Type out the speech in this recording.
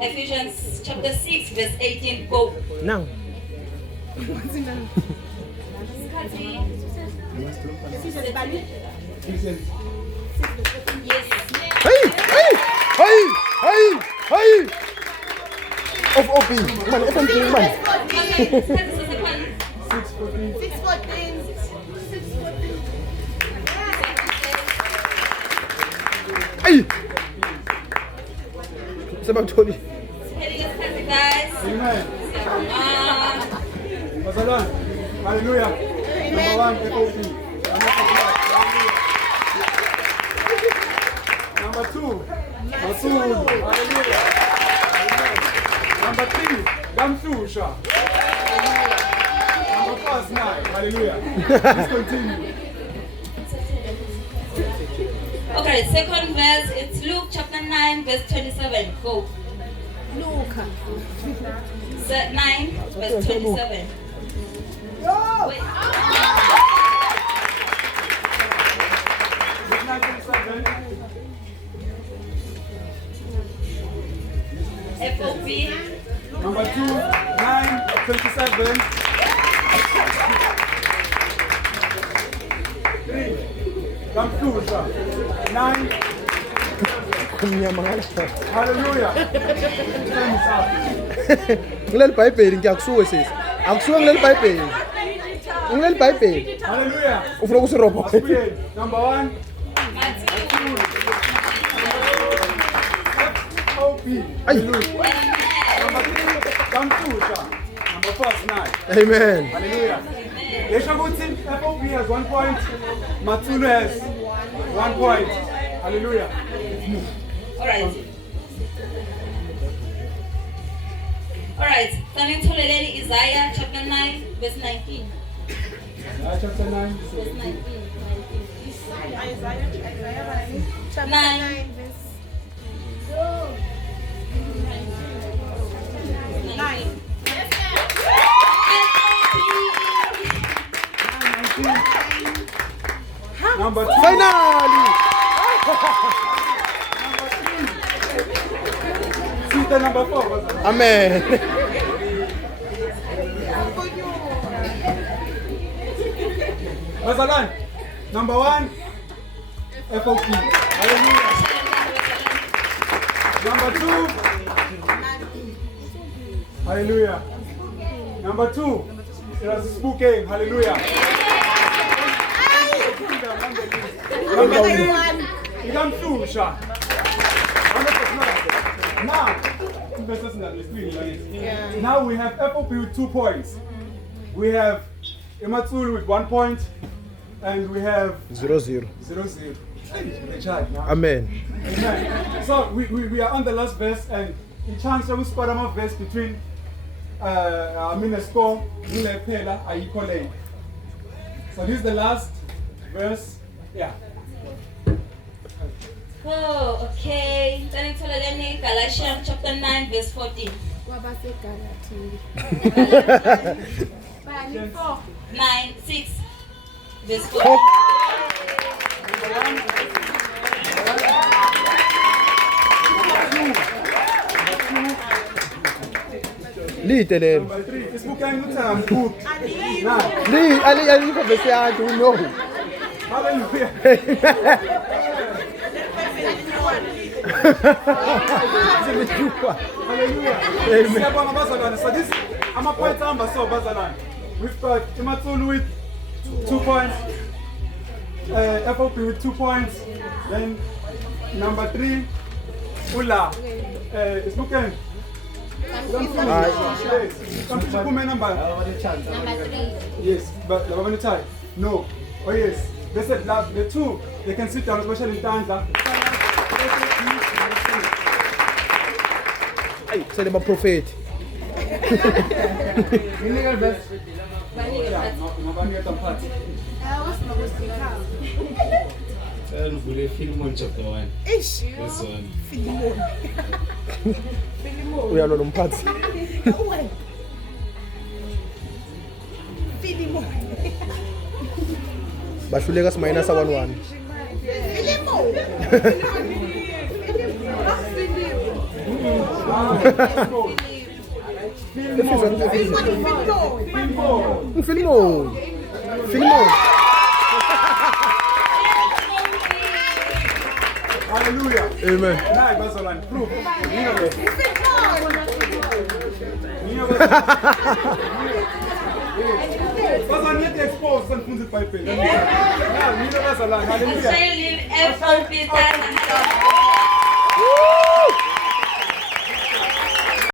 Ephesians chapter 6, verse 18. Go. Nang. Yes. Hey! Hey! Hey! Hey! Hey! Of OP. Man, FMP man. Hey! Sebab Tony. Guys. Amen. Basalan. Hallelujah. Number 1, FOP. Number 2, Masul. Hallelujah. Number 3, Gamsusha. Number 4, Snai. Hallelujah. Let's continue. Okay, second verse, it's Luke chapter 9, verse 27. Go. Luke. 9, verse 27. Wait. Luke 9:27. FOP. Number 2, 9:27. 3, Gamsusha. 9. Kumnyamanga. Hallelujah. Time is up. Ngileli Bible ngiyakusuka sis. Akusuka ngileli Bible. Ngileli Bible. Hallelujah. Ufuna kusirobha. Asbuye. Number 1, FOP. Ay. Number 3, Gamsusha. Number 4, Snai. Amen. Hallelujah. Yesha ukuthi FOP has 1 point. Matsulu has 1 point. Hallelujah. Alright. Alright. Turning to Isaiah chapter 9, verse 19. Chapter 9. Verse 19. Isaiah chapter 9. 9, verse 9. Number 2. Finally. Sita number 4. Amen. Basalan. Number 1, FOP. Hallelujah. Number 2. Hallelujah. Number 2. It was spooking. Hallelujah. Number 3. Ikamshusha. Now we have FOP with 2 points. We have Imatsulu with 1 point, and we have 0-0. 0-0. Hey, the child now. Amen. Amen. So we are on the last verse, and in chance we spot a verse between a score Pela ayikho late. So this is the last verse. Yeah. Oh, okay. Turning to Galatians chapter 9, verse 14. 9, 6, verse 14. Lite lelo. Number 3. It's booking time book. Now, Ali verse yakhe uno. hallelujah. Hallelujah. Siyabonga bazalwane. So this ama-points ahamba so bazalwane. We've got Imatsulu with 2 points, FOP with 2 points, then number 3, Ula. It's looking. Number 3. Yes, but the tie. No. Oh yes. They said the 2, they can sit down, especially in Tanzania. Ay, sale ba prophet. Philemon chapter 1. Ish. This one. Uyalo nomphathi. Bahluleka simayina sa 1-1. Filmo. Hallelujah. Amen. Nah, Basalan. Proof. Basalan, yet exposed and put it by pay. Yeah, Basalan. Hallelujah. Australian FOP.